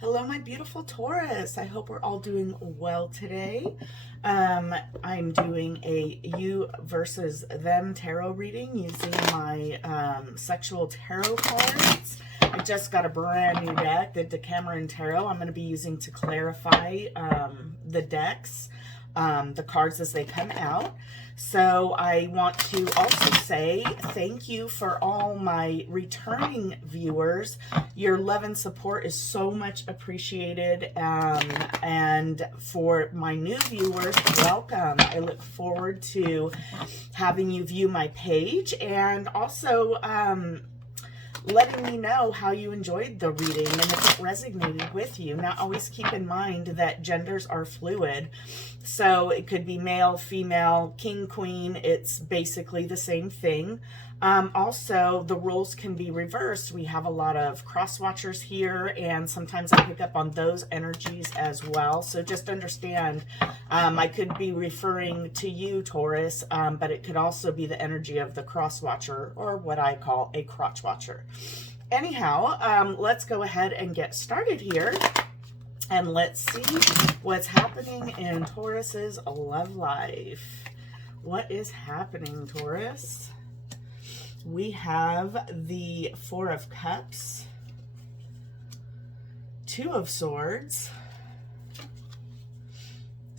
Hello, my beautiful Taurus. I hope we're all doing well today. I'm doing a you versus them tarot reading using my sexual tarot cards. I just got a brand new deck, the Decameron Tarot. I'm going to be using to clarify the decks, the cards as they come out. So I want to also say thank you for all my returning viewers. Your love and support is so much appreciated. And for my new viewers, welcome. I look forward to having you view my page and also letting me know how you enjoyed the reading and if it resonated with you. Now, always keep in mind that genders are fluid. So it could be male, female, king, queen. It's basically the same thing. Also, the roles can be reversed. We have a lot of cross watchers here, and sometimes I pick up on those energies as well. So just understand, I could be referring to you, Taurus, but it could also be the energy of the cross watcher, or what I call a crotch watcher. Anyhow, let's go ahead and get started here. And let's see what's happening in Taurus's love life. What is happening, Taurus? We have the Four of Cups, Two of Swords,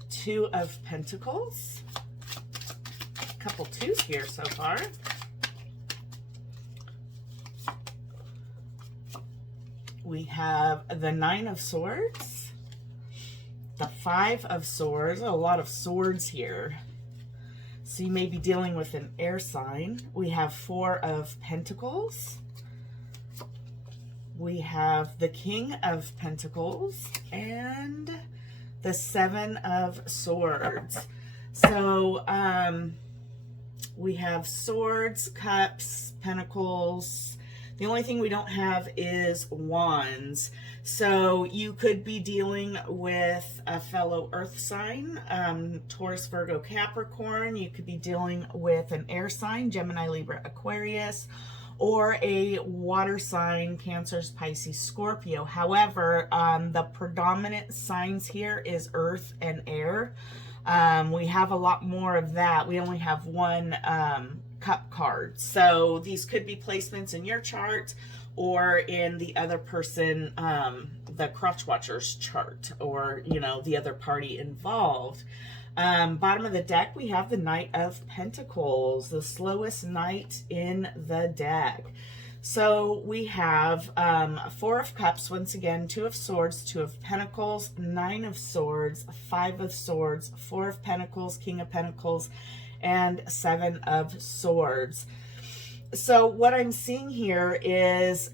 Two of Pentacles. A couple twos here so far. We have the Nine of Swords, the Five of Swords, a lot of swords here. So you may be dealing with an air sign. We have Four of Pentacles. We have the King of Pentacles and the Seven of Swords. So we have swords, cups, pentacles. The only thing we don't have is wands. So you could be dealing with a fellow earth sign, Taurus, Virgo, Capricorn. You could be dealing with an air sign, Gemini, Libra, Aquarius, or a water sign, Cancer, Pisces, Scorpio. However, the predominant signs here is earth and air. We have a lot more of that. We only have one cup card. So these could be placements in your chart or in the other person, the crotch watcher's chart, or, you know, the other party involved. Bottom of the deck, we have the Knight of Pentacles, the slowest knight in the deck. So we have Four of Cups, once again, Two of Swords, Two of Pentacles, Nine of Swords, Five of Swords, Four of Pentacles, King of Pentacles, and Seven of Swords. So what I'm seeing here is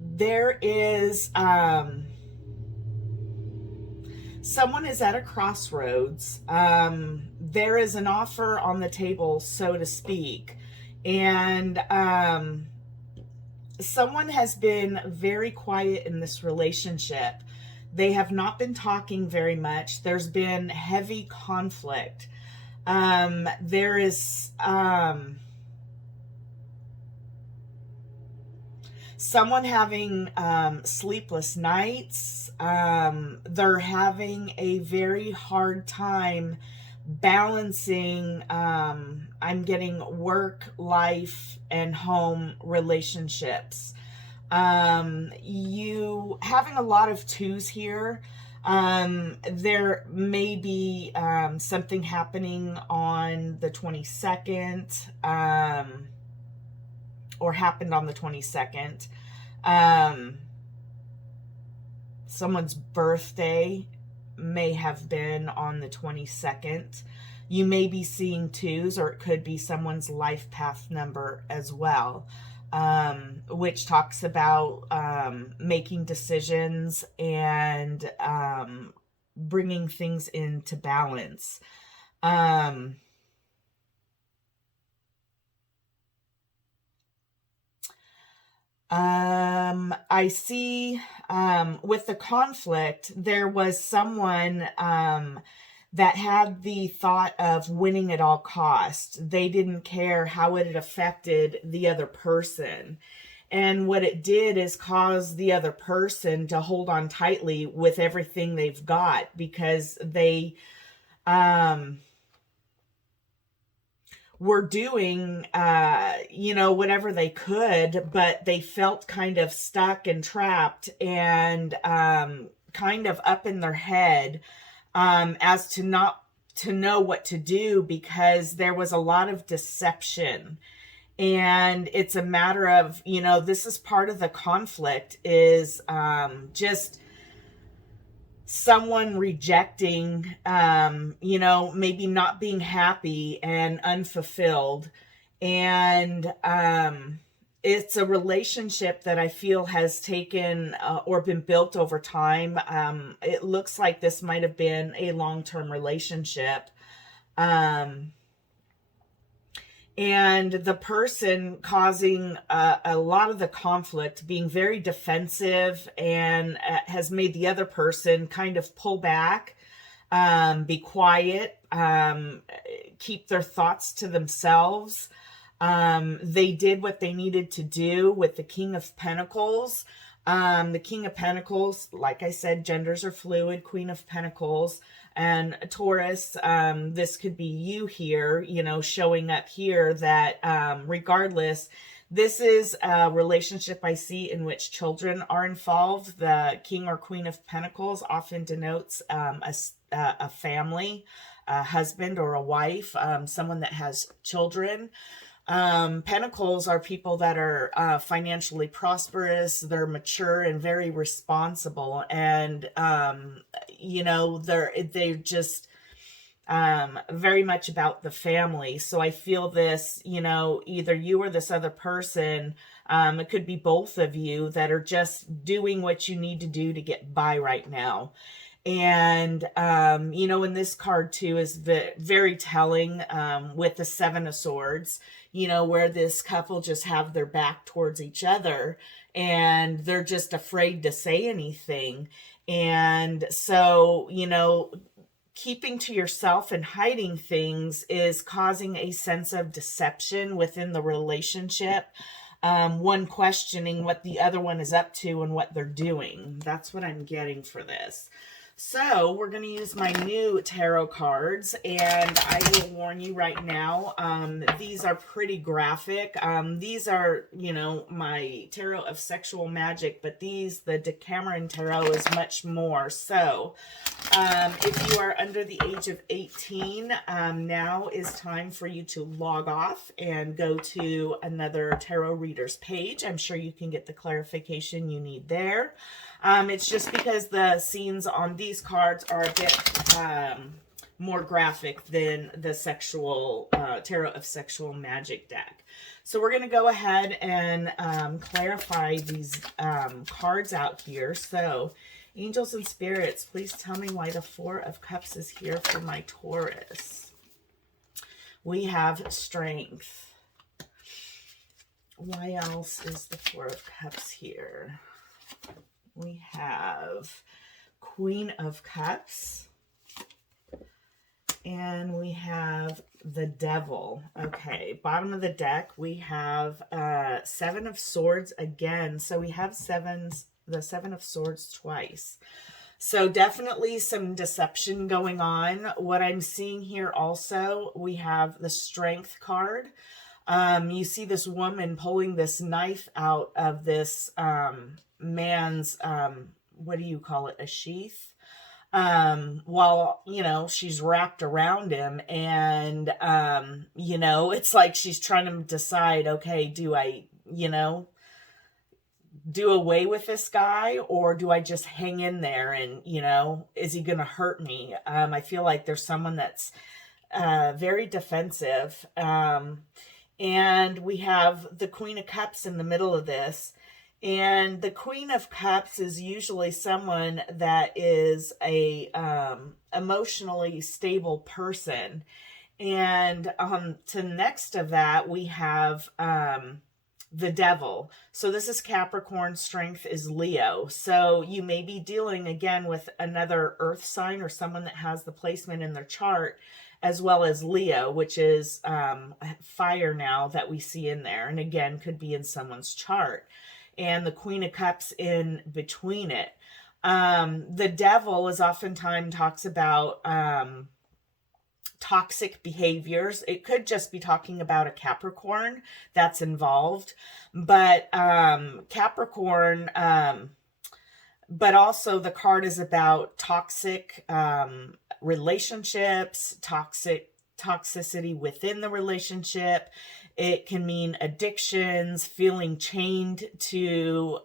there is someone is at a crossroads. There is an offer on the table, so to speak, and someone has been very quiet in this relationship. They have not been talking very much. There's been heavy conflict. There is someone having sleepless nights. They're having a very hard time balancing, I'm getting work, life, and home relationships. You having a lot of twos here. There may be something happening on the 22nd, or happened on the 22nd. Someone's birthday may have been on the 22nd. You may be seeing twos, or it could be someone's life path number as well, which talks about making decisions and bringing things into balance. I see with the conflict, there was someone that had the thought of winning at all costs. They didn't care how it had affected the other person. And what it did is cause the other person to hold on tightly with everything they've got, because they were doing, whatever they could, but they felt kind of stuck and trapped and kind of up in their head as to not to know what to do, because there was a lot of deception. And it's a matter of, this is part of the conflict, is just someone rejecting, maybe not being happy and unfulfilled. And it's a relationship that I feel has taken or been built over time. It looks like this might have been a long-term relationship. And the person causing a lot of the conflict, being very defensive, and has made the other person kind of pull back, be quiet, keep their thoughts to themselves. They did what they needed to do with the King of Pentacles. The King of Pentacles, like I said, genders are fluid. Queen of Pentacles and Taurus, this could be you here, showing up here, that regardless, this is a relationship I see in which children are involved. The King or Queen of Pentacles often denotes a family, a husband or a wife, someone that has children. Pentacles are people that are financially prosperous. They're mature and very responsible, and they're just very much about the family. So I feel this, either you or this other person, it could be both of you, that are just doing what you need to do to get by right now. And, in this card too is very telling, with the Seven of Swords, where this couple just have their back towards each other and they're just afraid to say anything. And so, keeping to yourself and hiding things is causing a sense of deception within the relationship. One questioning what the other one is up to and what they're doing. That's what I'm getting for this. So we're going to use my new tarot cards, and I will warn you right now, these are pretty graphic. These are, my tarot of sexual magic, but the Decameron tarot is much more. So if you are under the age of 18, now is time for you to log off and go to another tarot reader's page. I'm sure you can get the clarification you need there. It's just because the scenes on these cards are a bit more graphic than the sexual tarot of sexual magic deck. So we're going to go ahead and clarify these cards out here. So angels and spirits, please tell me why the Four of Cups is here for my Taurus. We have strength. Why else is the Four of Cups here? We have Queen of Cups, and we have the Devil. Okay, bottom of the deck, we have Seven of Swords again. So we have the Seven of Swords twice. So definitely some deception going on. What I'm seeing here also, we have the Strength card. You see this woman pulling this knife out of this man's, what do you call it, a sheath, while, she's wrapped around him, and, it's like she's trying to decide, okay, do I, do away with this guy, or do I just hang in there and, is he going to hurt me? I feel like there's someone that's very defensive, and we have the Queen of Cups in the middle of this. And the Queen of Cups is usually someone that is a emotionally stable person. And to next of that, we have the devil. So this is Capricorn, strength is Leo. So you may be dealing again with another earth sign or someone that has the placement in their chart, as well as Leo, which is fire now that we see in there. And again, could be in someone's chart. And the Queen of Cups in between it. The devil is oftentimes talks about toxic behaviors. It could just be talking about a Capricorn that's involved, but Capricorn, but also the card is about toxic relationships, toxicity within the relationship. It can mean addictions, feeling chained to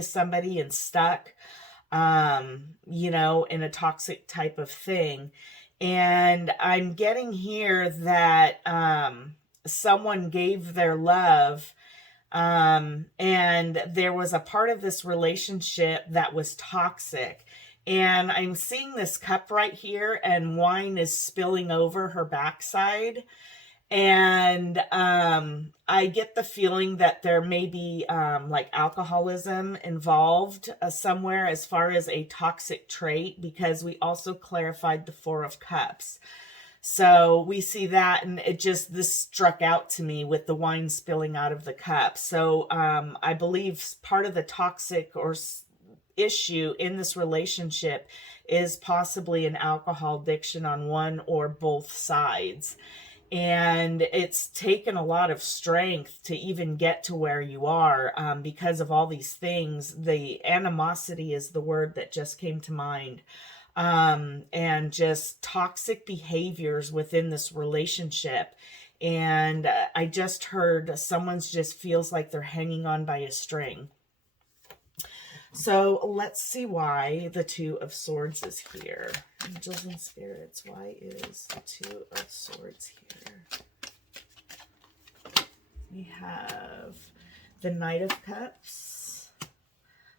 somebody and stuck, you know, in a toxic type of thing. And I'm getting here that someone gave their love, and there was a part of this relationship that was toxic. And I'm seeing this cup right here, and wine is spilling over her backside. And I get the feeling that there may be like alcoholism involved somewhere as far as a toxic trait, because we also clarified the Four of Cups. So we see that, and this struck out to me with the wine spilling out of the cup. So I believe part of the toxic or issue in this relationship is possibly an alcohol addiction on one or both sides. And it's taken a lot of strength to even get to where you are because of all these things. The animosity is the word that just came to mind. And just toxic behaviors within this relationship. And I just heard someone's just feels like they're hanging on by a string. So let's see why the Two of Swords is here. Angels and spirits, why is the Two of Swords here? We have the Knight of Cups,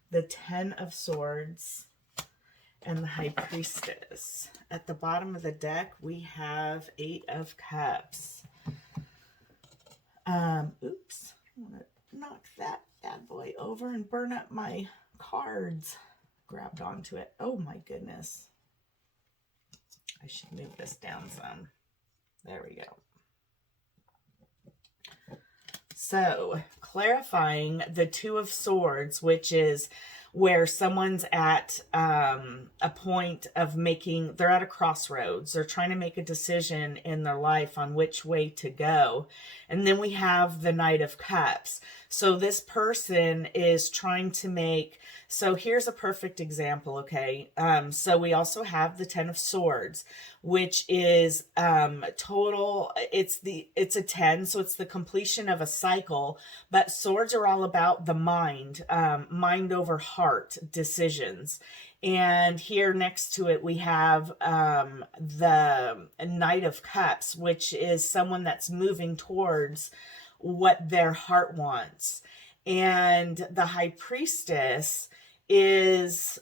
the Ten of Swords, and the High Priestess. At the bottom of the deck, we have Eight of Cups. Oops. I want to knock that bad boy over and burn up my cards. Grabbed onto it. Oh my goodness. I should move this down some. There we go. So, clarifying the Two of Swords, which is where someone's at a point of they're at a crossroads. They're trying to make a decision in their life on which way to go. And then we have the Knight of Cups. So this person is trying to so here's a perfect example, okay? So we also have the Ten of Swords, which is it's a 10, so it's the completion of a cycle, but swords are all about the mind, mind over heart decisions. And here next to it, we have the Knight of Cups, which is someone that's moving towards what their heart wants. And the High Priestess is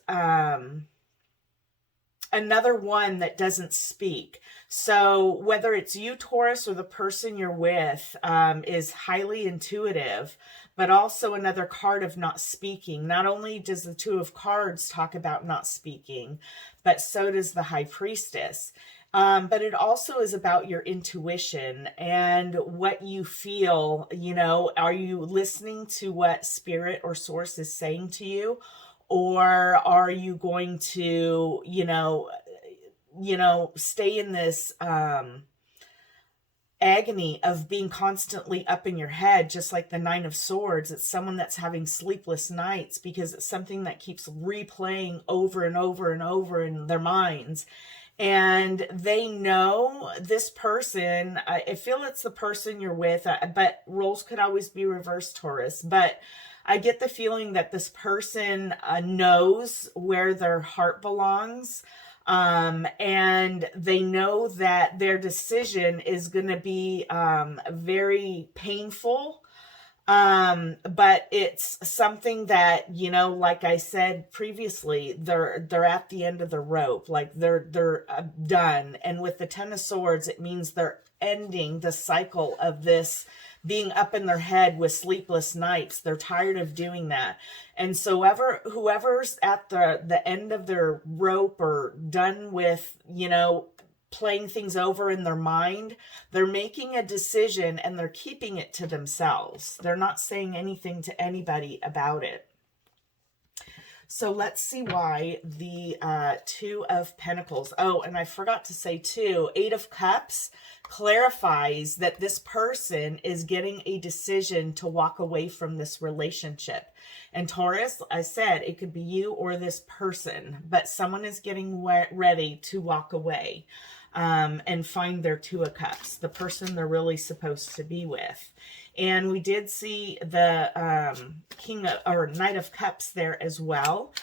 another one that doesn't speak. So whether it's you, Taurus, or the person you're with is highly intuitive, but also another card of not speaking. Not only does the Two of Cards talk about not speaking, but so does the High Priestess. But it also is about your intuition and what you feel. You know, are you listening to what spirit or source is saying to you? Or are you going to, stay in this agony of being constantly up in your head, just like the Nine of Swords? It's someone that's having sleepless nights because it's something that keeps replaying over and over and over in their minds. And they know this person, I feel it's the person you're with, but roles could always be reversed, Taurus. But I get the feeling that this person knows where their heart belongs. And they know that their decision is going to be very painful. But it's something that, you know, like I said previously, they're at the end of the rope, like they're done. And with the Ten of Swords, it means they're ending the cycle of this being up in their head with sleepless nights. They're tired of doing that. And so whoever's at the end of their rope or done with, you know, playing things over in their mind, they're making a decision and they're keeping it to themselves. They're not saying anything to anybody about it. So let's see why the Two of Pentacles. Oh, and I forgot to say too, Eight of Cups clarifies that this person is getting a decision to walk away from this relationship. And Taurus, I said, it could be you or this person, but someone is getting ready to walk away and find their Two of Cups, the person they're really supposed to be with. And we did see the Knight of Cups there as well.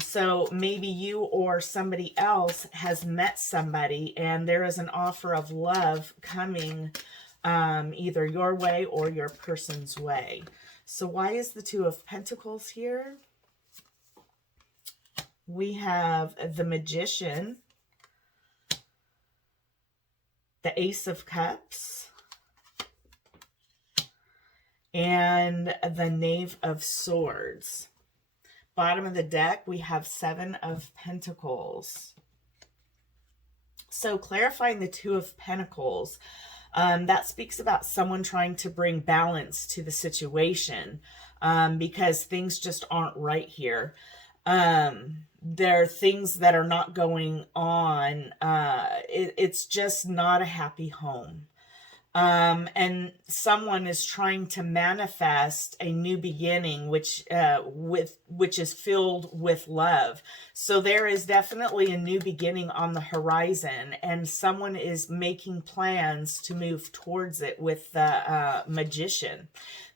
So maybe you or somebody else has met somebody and there is an offer of love coming either your way or your person's way. So why is the Two of Pentacles here? We have the Magician, the Ace of Cups, and the Knave of Swords. Bottom of the deck, we have Seven of Pentacles. So clarifying the Two of Pentacles, that speaks about someone trying to bring balance to the situation because things just aren't right here. There are things that are not going on. It's just not a happy home. And someone is trying to manifest a new beginning, which is filled with love. So there is definitely a new beginning on the horizon, and someone is making plans to move towards it with the Magician.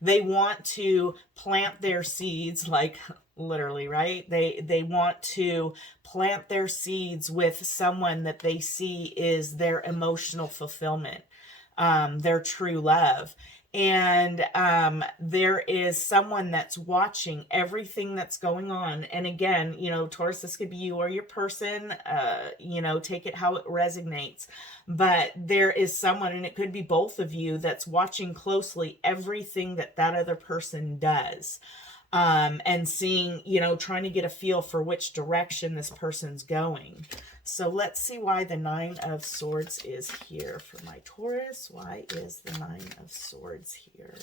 They want to plant their seeds, like literally, right? They want to plant their seeds with someone that they see is their emotional fulfillment. Their true love. And there is someone that's watching everything that's going on. And again, you know, Taurus, this could be you or your person, you know, take it how it resonates. But there is someone, and it could be both of you, that's watching closely everything that that other person does. And seeing, you know, trying to get a feel for which direction this person's going. So let's see why the Nine of Swords is here for my Taurus. Why is the Nine of Swords here?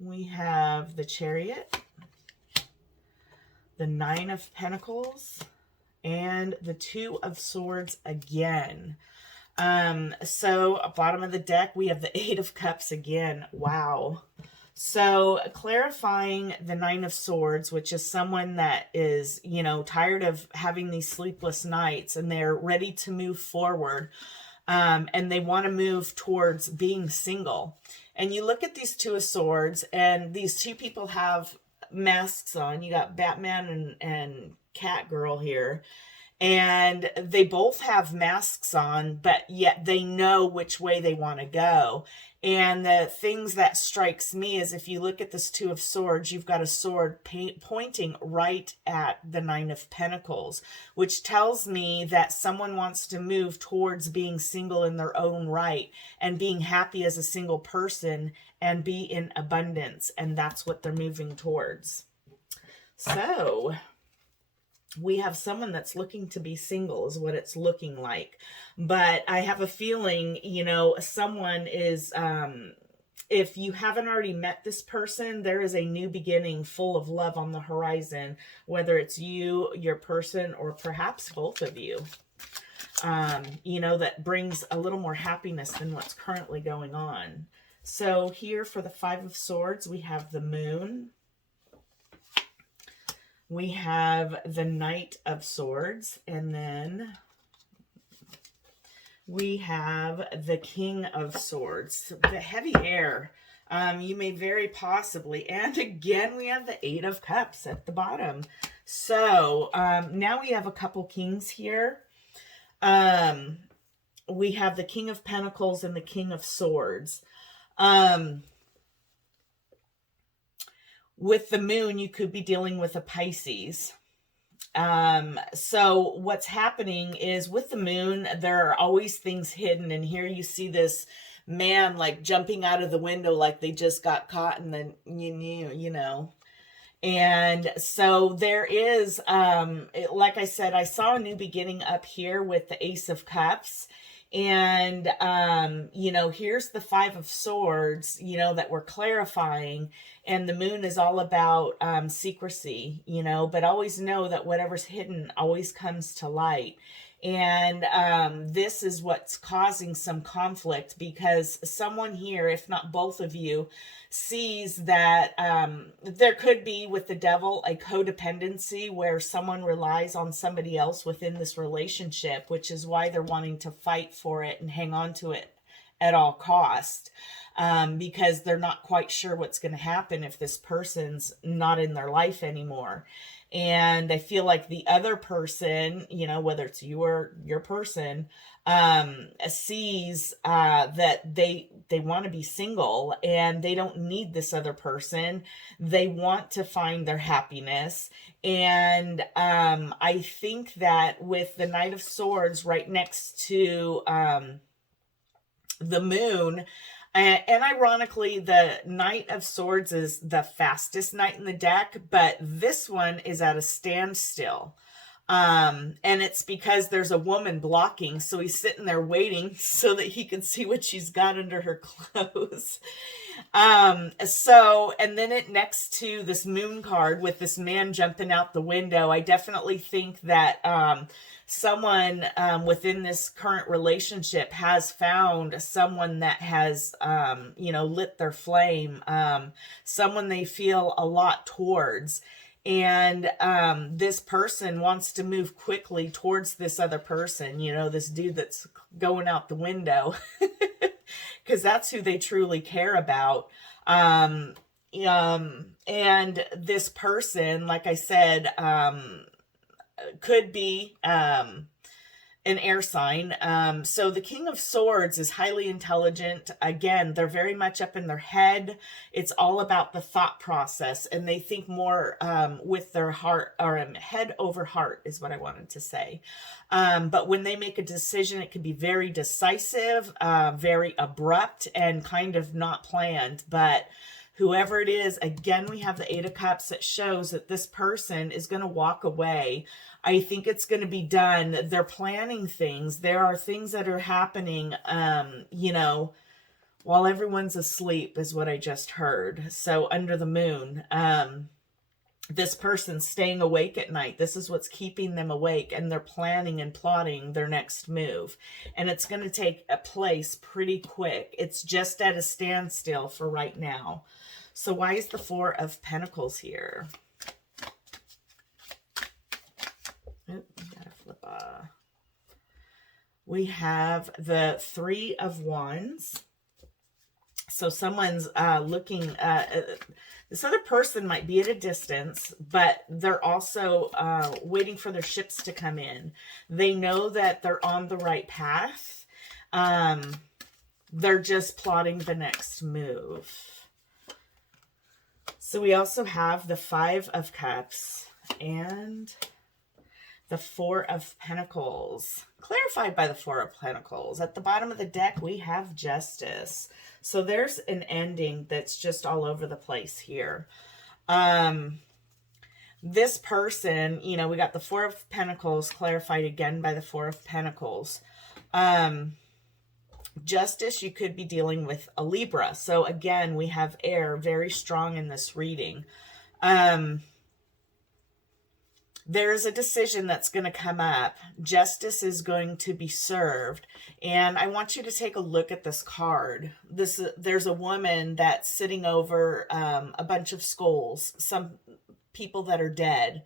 We have the Chariot, the Nine of Pentacles, and the Two of Swords again. So bottom of the deck, we have the Eight of Cups again. Wow. So clarifying the Nine of Swords, which is someone that is, you know, tired of having these sleepless nights and they're ready to move forward. And they want to move towards being single. And you look at these Two of Swords, and these two people have masks on. You got Batman and Catgirl here. And they both have masks on, but yet they know which way they want to go. And the things that strikes me is if you look at this Two of Swords, you've got a sword pointing right at the Nine of Pentacles, which tells me that someone wants to move towards being single in their own right and being happy as a single person and be in abundance. And that's what they're moving towards. So we have someone that's looking to be single is what it's looking like. But I have a feeling, you know, someone is, if you haven't already met this person, there is a new beginning full of love on the horizon, whether it's you, your person, or perhaps both of you, you know, that brings a little more happiness than what's currently going on. So here for the Five of Swords, we have the Moon. We have the Knight of Swords, and then we have the King of Swords. The heavy air, you may very possibly, and again, we have the Eight of Cups at the bottom. So now we have a couple kings here. we have the King of Pentacles and the King of Swords. With the moon, you could be dealing with a Pisces. So what's happening is with the moon, there are always things hidden. And here you see this man like jumping out of the window like they just got caught in the, you know. And so there is, like I said, I saw a new beginning up here with the Ace of Cups. And, you know, here's the Five of Swords, you know, that we're clarifying. And the moon is all about secrecy, you know, but always know that whatever's hidden always comes to light. And this is what's causing some conflict, because someone here, if not both of you, sees that there could be with the devil a codependency where someone relies on somebody else within this relationship, which is why they're wanting to fight for it and hang on to it at all cost, because they're not quite sure what's going to happen if this person's not in their life anymore. And I feel like the other person, you know, whether it's you or your person, sees that they want to be single and they don't need this other person. They want to find their happiness. And I think that with the Knight of Swords right next to the moon, and ironically, the Knight of Swords is the fastest knight in the deck, but this one is at a standstill. And it's because there's a woman blocking, so he's sitting there waiting so that he can see what she's got under her clothes. So, and then it next to this moon card with this man jumping out the window, I definitely think that someone within this current relationship has found someone that has, you know, lit their flame, someone they feel a lot towards. And this person wants to move quickly towards this other person, you know, this dude that's going out the window, because that's who they truly care about. And this person, like I said, could be an air sign. So the King of Swords is highly intelligent. Again, they're very much up in their head. It's all about the thought process, and they think more with their heart, or head over heart is what I wanted to say. But when they make a decision, it can be very decisive, very abrupt, and kind of not planned. But whoever it is, again, we have the Eight of Cups that shows that this person is going to walk away. I think it's going to be done. They're planning things. There are things that are happening, you know, while everyone's asleep is what I just heard. So under the moon, this person's staying awake at night. This is what's keeping them awake, and they're planning and plotting their next move. And it's going to take a place pretty quick. It's just at a standstill for right now. So why is the Four of Pentacles here? Gotta flip. We have the Three of Wands. So someone's looking, this other person might be at a distance, but they're also waiting for their ships to come in. They know that they're on the right path. They're just plotting the next move. So we also have the Five of Cups and the Four of Pentacles, clarified by the Four of Pentacles. At the bottom of the deck, we have Justice. So there's an ending that's just all over the place here. This person, you know, we got the Four of Pentacles clarified again by the Four of Pentacles. Justice, you could be dealing with a Libra. So again, we have air very strong in this reading. There's a decision that's going to come up. Justice is going to be served. And I want you to take a look at this card. There's a woman that's sitting over a bunch of skulls, some people that are dead.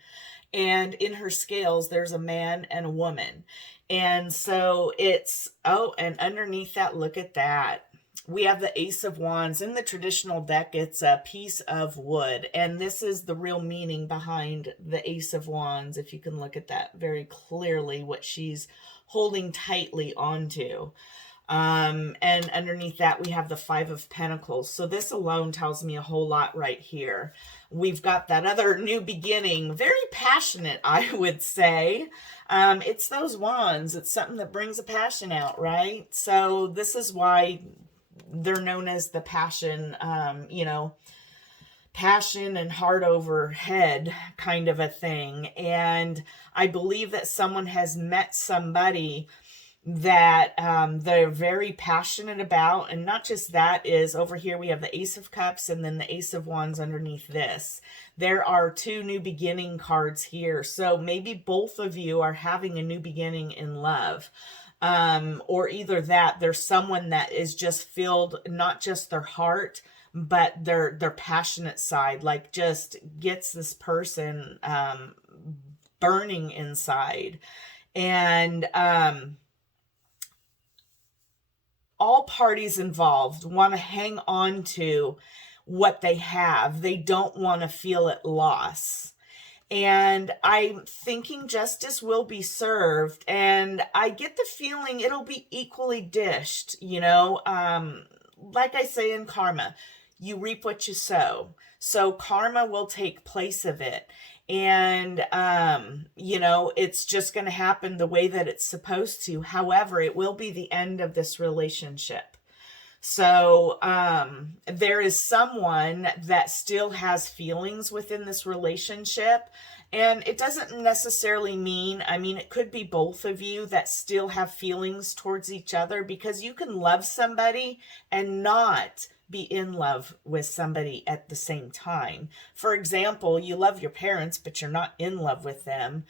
And in her scales, there's a man and a woman. And so it's, oh, and underneath that, look at that. We have the Ace of Wands. In the traditional deck, it's a piece of wood. And this is the real meaning behind the Ace of Wands. If you can look at that very clearly, what she's holding tightly onto. And underneath that, we have the Five of Pentacles. So this alone tells me a whole lot right here. We've got that other new beginning, very passionate, I would say. It's those wands. It's something that brings a passion out, right? So this is why they're known as the passion, you know, passion and heart over head kind of a thing. And I believe that someone has met somebody that they're very passionate about. And not just that, is over here we have the Ace of Cups and then the Ace of Wands underneath this. There are two new beginning cards here. So maybe both of you are having a new beginning in love. Or either that there's someone that is just filled, not just their heart, but their passionate side, like just gets this person burning inside. And all parties involved want to hang on to what they have. They don't want to feel it loss. And I'm thinking justice will be served. And I get the feeling it'll be equally dished, you know. Like I say in karma, you reap what you sow. So karma will take place of it. And, you know, it's just going to happen the way that it's supposed to. However, it will be the end of this relationship. So, there is someone that still has feelings within this relationship. And it doesn't necessarily mean, I mean, it could be both of you that still have feelings towards each other, because you can love somebody and not be in love with somebody at the same time. For example, you love your parents, but you're not in love with them.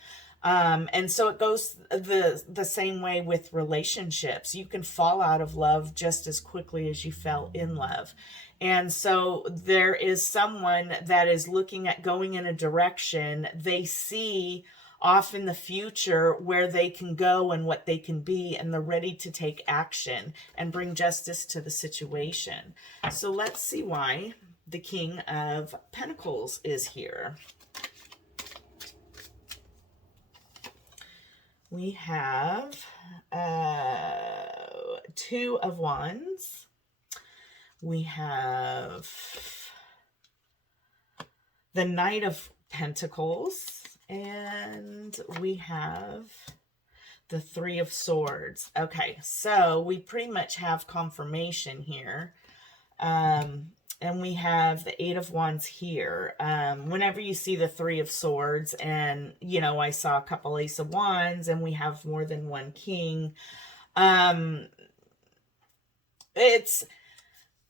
And so it goes the same way with relationships. You can fall out of love just as quickly as you fell in love. And so there is someone that is looking at going in a direction. They see off in the future where they can go and what they can be, and they're ready to take action and bring justice to the situation. So let's see why the King of Pentacles is here. We have Two of Wands. We have the Knight of Pentacles. And we have the Three of Swords. Okay, so we pretty much have confirmation here. And we have the Eight of Wands here. Whenever you see the Three of Swords, and, you know, I saw a couple Ace of Wands, and we have more than one King.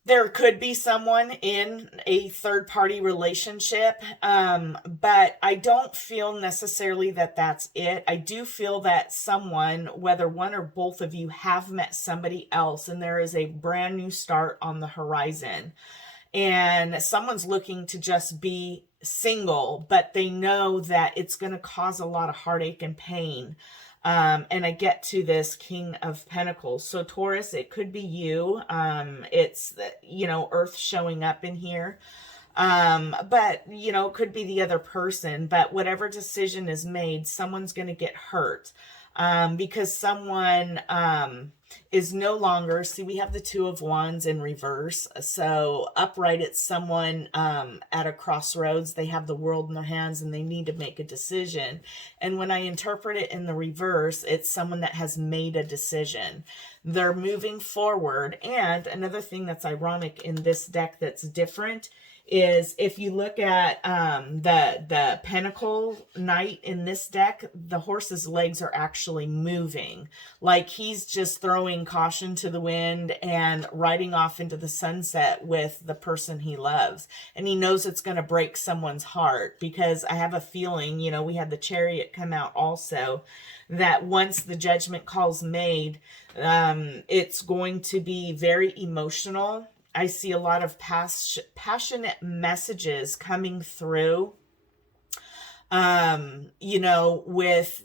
There could be someone in a third-party relationship, but I don't feel necessarily that that's it. I do feel that someone, whether one or both of you, have met somebody else, and there is a brand new start on the horizon. And someone's looking to just be single, but they know that it's going to cause a lot of heartache and pain. And I get to this King of Pentacles. So Taurus, it could be you. It's, you know, Earth showing up in here. But, you know, it could be the other person. But whatever decision is made, someone's going to get hurt. Because someone is no longer, see, we have the Two of Wands in reverse. So upright, it's someone at a crossroads. They have the world in their hands and they need to make a decision. And when I interpret it in the reverse, it's someone that has made a decision. They're moving forward. And another thing that's ironic in this deck that's different is if you look at the Pentacle Knight in this deck, the horse's legs are actually moving. Like he's just throwing caution to the wind and riding off into the sunset with the person he loves. And he knows it's going to break someone's heart, because I have a feeling, you know, we had the Chariot come out also, that once the judgment call's made, it's going to be very emotional. I see a lot of passionate messages coming through, you know, with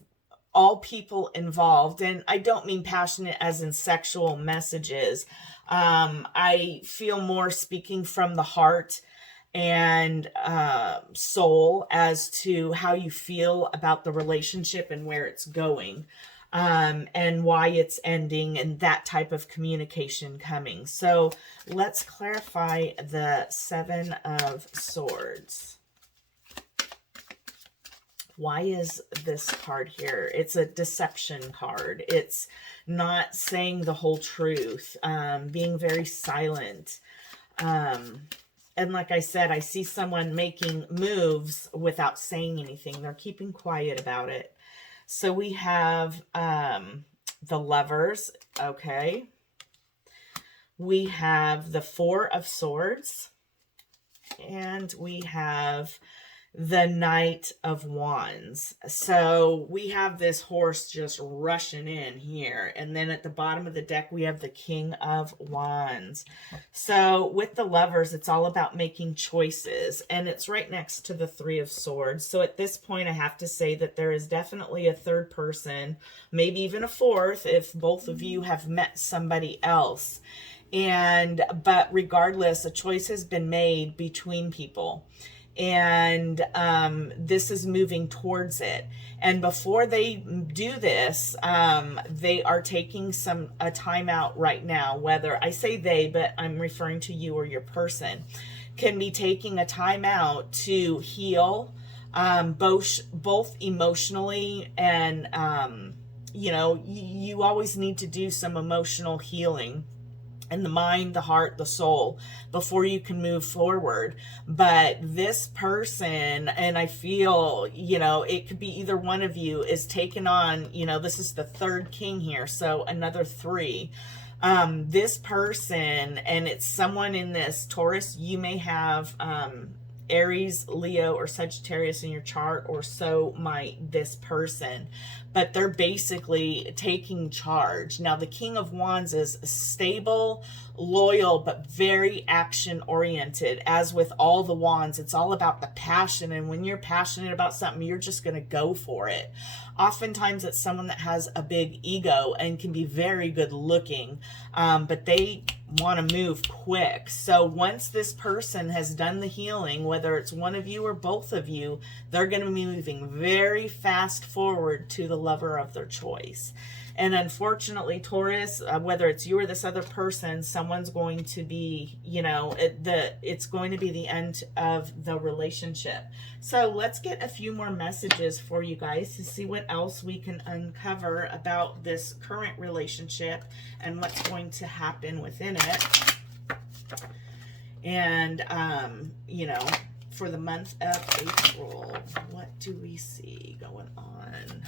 all people involved. And I don't mean passionate as in sexual messages. I feel more speaking from the heart and soul as to how you feel about the relationship and where it's going. and why it's ending and that type of communication coming. So let's clarify the Seven of Swords. Why is this card here? It's a deception card. It's not saying the whole truth, being very silent. And like I said, I see someone making moves without saying anything. They're keeping quiet about it. So we have the Lovers, okay. We have the Four of Swords. And we have the Knight of Wands. So we have this horse just rushing in here. And then at the bottom of the deck, we have the King of Wands. So with the Lovers, it's all about making choices. And it's right next to the Three of Swords. So at this point, I have to say that there is definitely a third person, maybe even a fourth, if both of you have met somebody else. But regardless, a choice has been made between people. And this is moving towards it. And before they do this, they are taking a time out right now. Whether I say they, but I'm referring to you or your person, can be taking a time out to heal, both emotionally and you always need to do some emotional healing. And the mind, the heart, the soul, before you can move forward. But this person, and I feel, it could be either one of you is taking on, this is the third king here, so another three. This person, and it's someone in this Taurus, you may have Aries, Leo, or Sagittarius in your chart, or so might this person. But they're basically taking charge. Now, the King of Wands is stable, loyal, but very action-oriented. As with all the wands, it's all about the passion. And when you're passionate about something, you're just going to go for it. Oftentimes, it's someone that has a big ego and can be very good looking, but they want to move quick. So once this person has done the healing, whether it's one of you or both of you, they're going to be moving very fast forward to the lover of their choice. And unfortunately, Taurus, whether it's you or this other person, someone's going to be, it's going to be the end of the relationship. So let's get a few more messages for you guys to see what else we can uncover about this current relationship and what's going to happen within it. And, for the month of April, what do we see going on?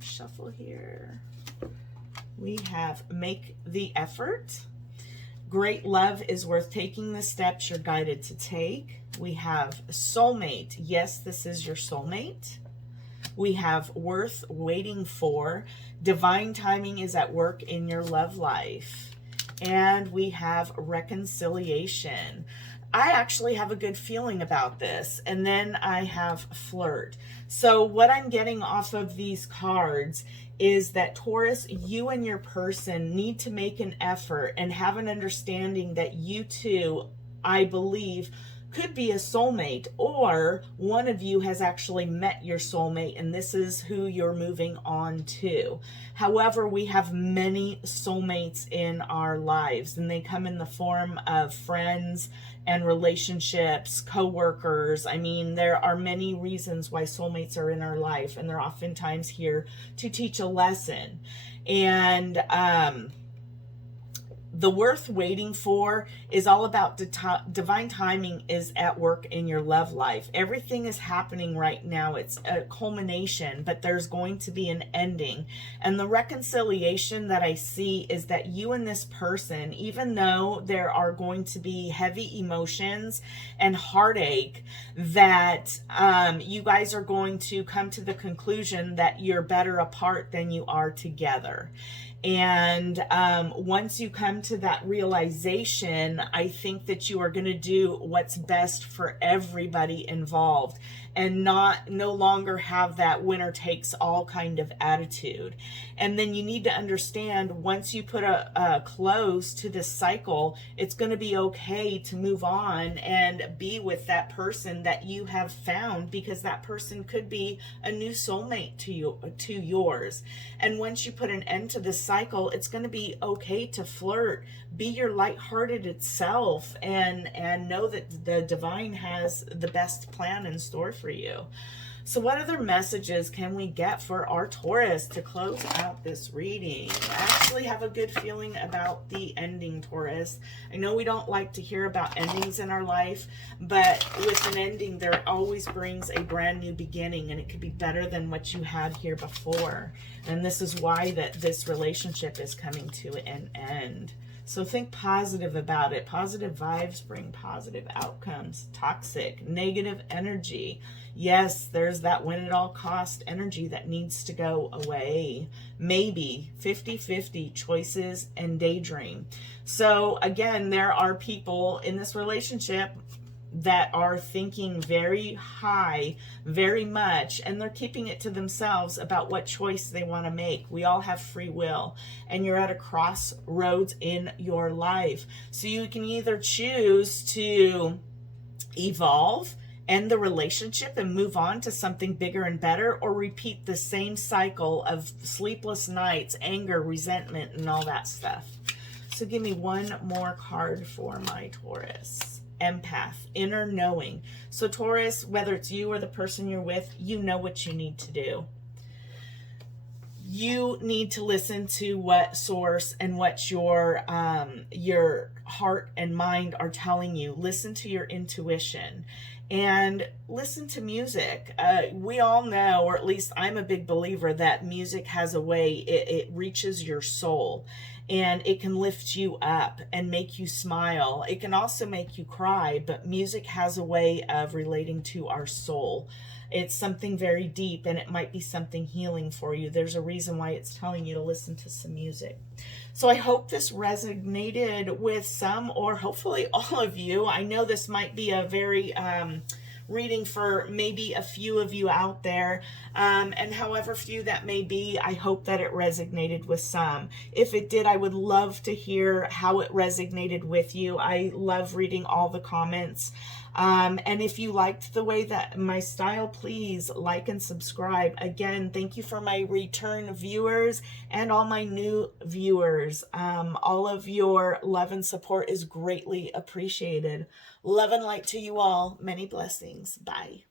Shuffle here. We have make the effort. Great love is worth taking the steps you're guided to take. We have soulmate. Yes, this is your soulmate. We have worth waiting for. Divine timing is at work in your love life. And we have reconciliation. I actually have a good feeling about this. And then I have flirt. So what I'm getting off of these cards is that Taurus, you and your person need to make an effort and have an understanding that you two, I believe, could be a soulmate, or one of you has actually met your soulmate and this is who you're moving on to. However, we have many soulmates in our lives, and they come in the form of friends and relationships, co-workers. I mean, there are many reasons why soulmates are in our life, and they're oftentimes here to teach a lesson. And the worth waiting for is all about divine timing is at work in your love life. Everything is happening right now. It's a culmination, but there's going to be an ending. And the reconciliation that I see is that you and this person, even though there are going to be heavy emotions and heartache, that you guys are going to come to the conclusion that you're better apart than you are together. And once you come to that realization, I think that you are going to do what's best for everybody involved, and no longer have that winner takes all kind of attitude. And then you need to understand, once you put a close to this cycle, it's going to be okay to move on and be with that person that you have found, because that person could be a new soulmate to yours. And once you put an end to this cycle, it's going to be okay to flirt, be your lighthearted self, and know that the divine has the best plan in store for you. So what other messages can we get for our Taurus to close out this reading? I actually have a good feeling about the ending, Taurus. I know we don't like to hear about endings in our life, but with an ending, there always brings a brand new beginning, and it could be better than what you had here before. And this is why that this relationship is coming to an end. So think positive about it. Positive vibes bring positive outcomes. Toxic, negative energy. Yes, there's that win at all cost energy that needs to go away. Maybe 50-50 choices and daydream. So again, there are people in this relationship that are thinking very high, very much, and they're keeping it to themselves about what choice they want to make. We all have free will, and you're at a crossroads in your life. So you can either choose to evolve, end the relationship, and move on to something bigger and better, or repeat the same cycle of sleepless nights, anger, resentment, and all that stuff. So give me one more card for my Taurus. Empath, inner knowing. So Taurus, whether it's you or the person you're with, you know what you need to do. You need to listen to what source and what your heart and mind are telling you. Listen to your intuition and listen to music. We all know, or at least I'm a big believer, that music has a way, it reaches your soul. And it can lift you up and make you smile. It can also make you cry, but music has a way of relating to our soul. It's something very deep, and it might be something healing for you. There's a reason why it's telling you to listen to some music. So I hope this resonated with some, or hopefully all of you. I know this might be a very reading for maybe a few of you out there, and however few that may be, I hope that it resonated with some. If it did, I would love to hear how it resonated with you. I love reading all the comments. And if you liked the way that my style, please like and subscribe. Again, thank you for my return viewers and all my new viewers. All of your love and support is greatly appreciated. Love and light to you all. Many blessings. Bye.